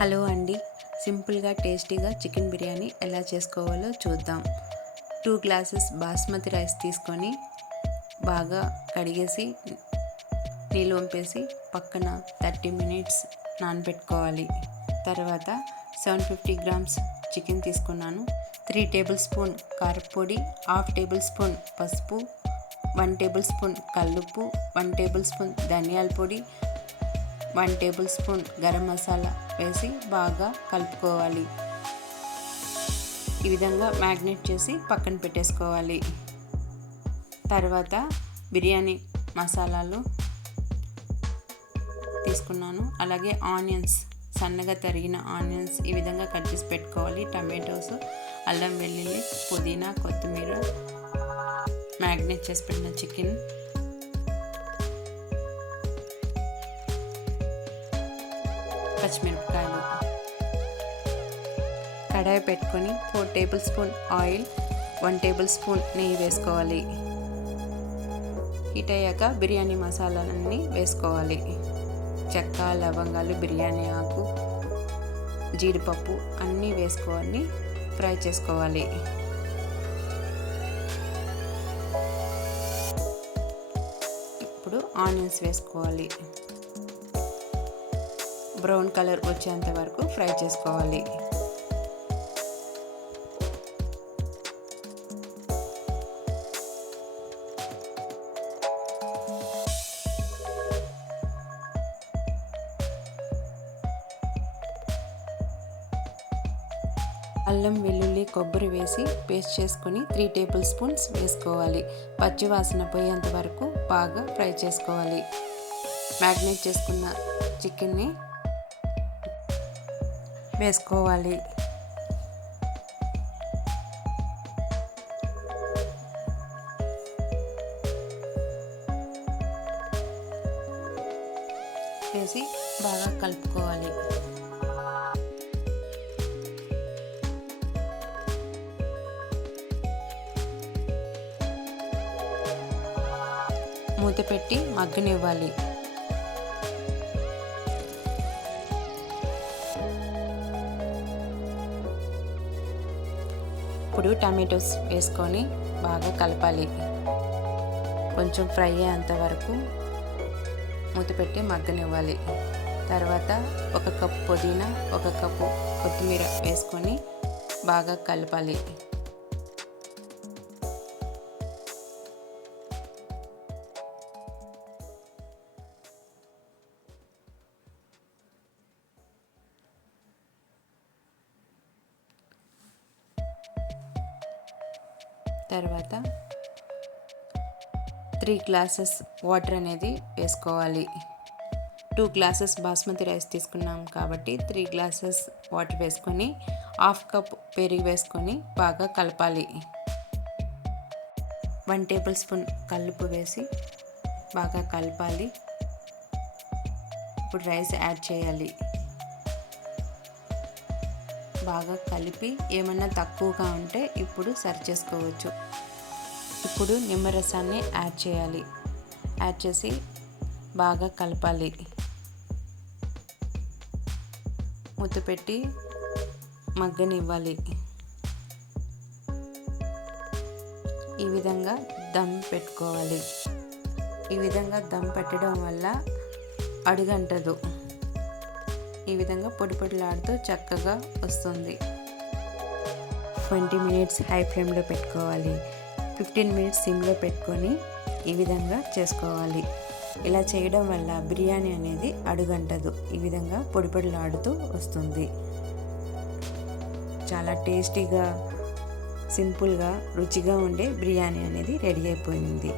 Hello అండి, సింపుల్గా టేస్టీగా చికెన్ బిర్యానీ ఎలా చేసుకోవాలో చూద్దాం. 2 గ్లాసెస్ బాస్మతి రైస్ తీసుకొని బాగా కడిగేసి నీళ్ళు వంపేసి పక్కన 30 మినిట్స్ నానబెట్టుకోవాలి. తర్వాత 750 గ్రామ్స్ చికెన్ తీసుకున్నాను. 3 టేబుల్ స్పూన్ కారపొడి, 1/2 టేబుల్ స్పూన్ పసుపు, 1 టేబుల్ స్పూన్ కల్లుప్పు, 1 టేబుల్ స్పూన్ ధనియాల పొడి, 1 టేబుల్ స్పూన్ గరం మసాలా వేసి బాగా కలుపుకోవాలి. ఈ విధంగా మ్యాగ్నేట్ చేసి పక్కన పెట్టేసుకోవాలి. తర్వాత బిర్యానీ మసాలాలు తీసుకున్నాను. అలాగే ఆనియన్స్, సన్నగా తరిగిన ఆనియన్స్ ఈ విధంగా కట్ చేసి పెట్టుకోవాలి. టమాటోస్, అల్లం వెల్లుల్లి, పుదీనా, కొత్తిమీర, మ్యాగ్నేట్ చేసి పెట్టిన చికెన్, పచ్చిమిరపకాయలు, కడాయి పెట్టుకొని 4 table spoon oil, 1 table spoon నెయ్యి వేసుకోవాలి. హీట్ అయ్యాక బిర్యానీ మసాలాలన్నీ వేసుకోవాలి. చెక్క, లవంగాలు, బిర్యానీ ఆకు, జీడిపప్పు అన్నీ వేసుకొని ఫ్రై చేసుకోవాలి. ఇప్పుడు ఆనియన్స్ వేసుకోవాలి. బ్రౌన్ కలర్ వచ్చేంత వరకు ఫ్రై చేసుకోవాలి. అల్లం వెల్లుల్లి కొబ్బరి వేసి పేస్ట్ చేసుకొని 3 టేబుల్ స్పూన్స్ వేసుకోవాలి. పచ్చి వాసన పోయేంత వరకు బాగా ఫ్రై చేసుకోవాలి. మ్యాగ్నేట్ చేసుకున్న చికెన్ని వేసుకోవాలి. వేసి బాగా కలుపుకోవాలి. మూత పెట్టి మగ్గనివ్వాలి. ఇప్పుడు టమాటోస్ వేసుకొని బాగా కలపాలి. కొంచెం ఫ్రై అయ్యేంత వరకు మూత పెట్టి మగ్గనివ్వాలి. తర్వాత 1 కప్పు పుదీనా, 1 కప్పు కొత్తిమీర వేసుకొని బాగా కలపాలి. తర్వాత 3 గ్లాసెస్ వాటర్ అనేది వేసుకోవాలి. 2 గ్లాసెస్ బాస్మతి రైస్ తీసుకున్నాం కాబట్టి 3 గ్లాసెస్ వాటర్ వేసుకొని 1/2 కప్ పెరుగు వేసుకొని బాగా కలపాలి. 1 టేబుల్ స్పూన్ కల్లుప్పు వేసి బాగా కలపాలి. ఇప్పుడు రైస్ యాడ్ చేయాలి. బాగా కలిపి ఏమన్నా తక్కువగా ఉంటే ఇప్పుడు సర్వ్ చేసుకోవచ్చు. ఇప్పుడు నిమ్మరసాన్ని యాడ్ చేయాలి. యాడ్ చేసి బాగా కలపాలి. మూత పెట్టి మగ్గనివ్వాలి. ఈ విధంగా దమ్ పెట్టుకోవాలి. ఈ విధంగా దమ్ పెట్టడం వల్ల అడుగంటదు. ఈ విధంగా పొడి పొడిలాడుతూ చక్కగా వస్తుంది. 20 మినిట్స్ హై ఫ్లేమ్లో పెట్టుకోవాలి. 15 మినిట్స్ సిమ్లో పెట్టుకొని ఈ విధంగా చేసుకోవాలి. ఇలా చేయడం వల్ల బిర్యానీ అనేది అడుగంటదు. ఈ విధంగా పొడి పొడిలాడుతూ వస్తుంది. చాలా టేస్టీగా, సింపుల్గా, రుచిగా ఉండే బిర్యానీ అనేది రెడీ అయిపోయింది.